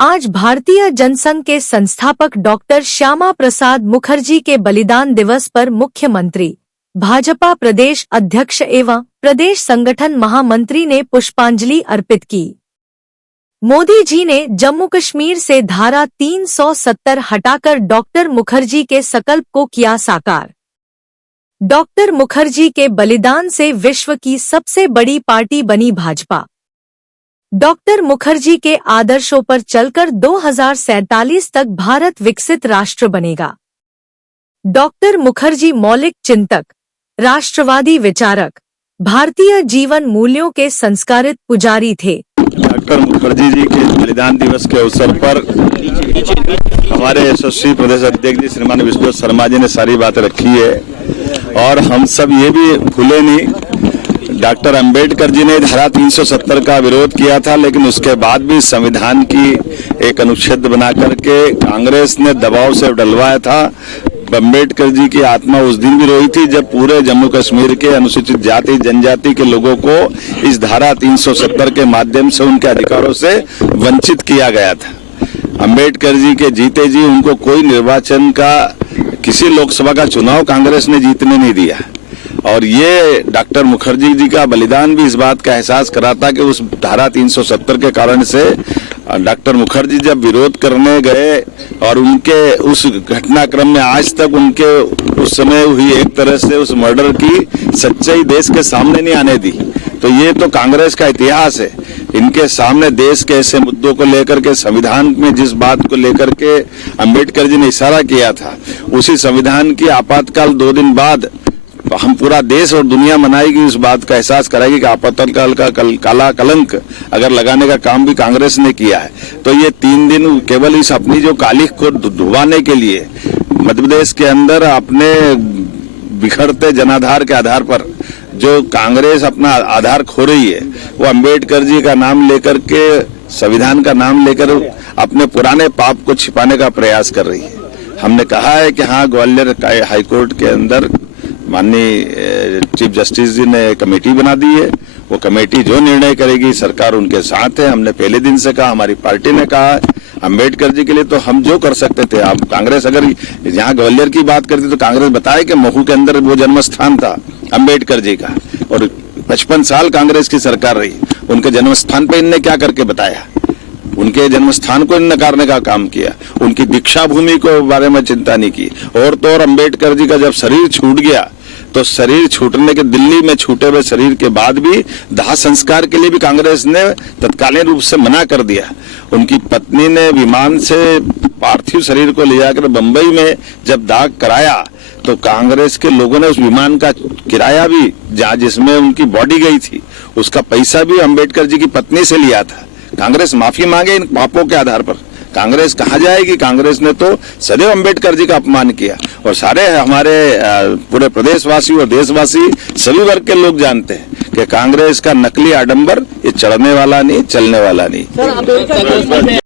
आज भारतीय जनसंघ के संस्थापक डॉक्टर श्यामा प्रसाद मुखर्जी के बलिदान दिवस पर मुख्यमंत्री, भाजपा प्रदेश अध्यक्ष एवं प्रदेश संगठन महामंत्री ने पुष्पांजलि अर्पित की। मोदी जी ने जम्मू कश्मीर से धारा 370 हटाकर डॉक्टर मुखर्जी के संकल्प को किया साकार। डॉक्टर मुखर्जी के बलिदान से विश्व की सबसे बड़ी पार्टी बनी भाजपा। डॉक्टर मुखर्जी के आदर्शों पर चलकर 2047 तक भारत विकसित राष्ट्र बनेगा। डॉक्टर मुखर्जी मौलिक चिंतक, राष्ट्रवादी विचारक, भारतीय जीवन मूल्यों के संस्कारित पुजारी थे। डॉक्टर मुखर्जी जी के बलिदान दिवस के अवसर पर हमारे यशस्वी प्रदेश अध्यक्ष जी श्रीमान विष्णु शर्मा जी ने सारी बातें रखी है और हम सब ये भी भूले नहीं, डॉक्टर अंबेडकर जी ने धारा 370 का विरोध किया था, लेकिन उसके बाद भी संविधान की एक अनुच्छेद बना करके कांग्रेस ने दबाव से डलवाया था। अंबेडकर जी की आत्मा उस दिन भी रोई थी जब पूरे जम्मू कश्मीर के अनुसूचित जाति जनजाति के लोगों को इस धारा 370 के माध्यम से उनके अधिकारों से वंचित किया गया था। अंबेडकर जी के जीते जी उनको कोई निर्वाचन का, किसी लोकसभा का चुनाव कांग्रेस ने जीतने नहीं दिया और ये डॉक्टर मुखर्जी जी का बलिदान भी इस बात का एहसास कराता कि उस धारा 370 के कारण से डॉक्टर मुखर्जी जब विरोध करने गए और उनके उस घटनाक्रम में आज तक उनके उस समय हुई एक तरह से उस मर्डर की सच्चाई देश के सामने नहीं आने दी। तो ये तो कांग्रेस का इतिहास है। इनके सामने देश के ऐसे मुद्दों को लेकर के, संविधान में जिस बात को लेकर के अंबेडकर जी ने इशारा किया था, उसी संविधान की आपातकाल 2 दिन बाद हम पूरा देश और दुनिया मनाएगी, इस बात का एहसास कराएगी कि आपातकाल का काला कलंक अगर लगाने का काम भी कांग्रेस ने किया है। तो ये 3 दिन केवल इस अपनी जो कालिख को धुलवाने के लिए मध्य प्रदेश के अंदर अपने बिखरते जनाधार के आधार पर जो कांग्रेस अपना आधार खो रही है, वो अंबेडकर जी का नाम लेकर के, संविधान का नाम लेकर अपने पुराने पाप को छिपाने का प्रयास कर रही है। हमने कहा है कि हाँ, ग्वालियर हाईकोर्ट के अंदर माननीय चीफ जस्टिस जी ने कमेटी बना दी है। वो कमेटी जो निर्णय करेगी, सरकार उनके साथ है। हमने पहले दिन से कहा, हमारी पार्टी ने कहा, अंबेडकर जी के लिए तो हम जो कर सकते थे। आप कांग्रेस अगर यहाँ ग्वालियर की बात करती तो कांग्रेस बताए कि महू के अंदर वो जन्म स्थान था अंबेडकर जी का और 55 साल कांग्रेस की सरकार रही, उनके जन्म स्थान पे इनने क्या करके बताया? उनके जन्म स्थान को नकारने का काम किया, उनकी दीक्षा भूमि को बारे में चिंता नहीं की। और तो और अंबेडकर जी का जब शरीर छूट गया तो शरीर छूटने के, दिल्ली में छूटे हुए शरीर के बाद भी दाह संस्कार के लिए भी कांग्रेस ने तत्कालीन रूप से मना कर दिया। उनकी पत्नी ने विमान से पार्थिव शरीर को ले जाकर बंबई में जब दाह कराया तो कांग्रेस के लोगों ने उस विमान का किराया भी, जहाँ जिसमें उनकी बॉडी गई थी, उसका पैसा भी अंबेडकर जी की पत्नी से लिया था। कांग्रेस माफी मांगे इन पापों के आधार पर। कांग्रेस कहाँ जाएगी? कांग्रेस ने तो सदैव अंबेडकर जी का अपमान किया और सारे हमारे पूरे प्रदेशवासी और देशवासी सभी वर्ग के लोग जानते हैं कि कांग्रेस का नकली आडंबर ये चढ़ने वाला नहीं, चलने वाला नहीं।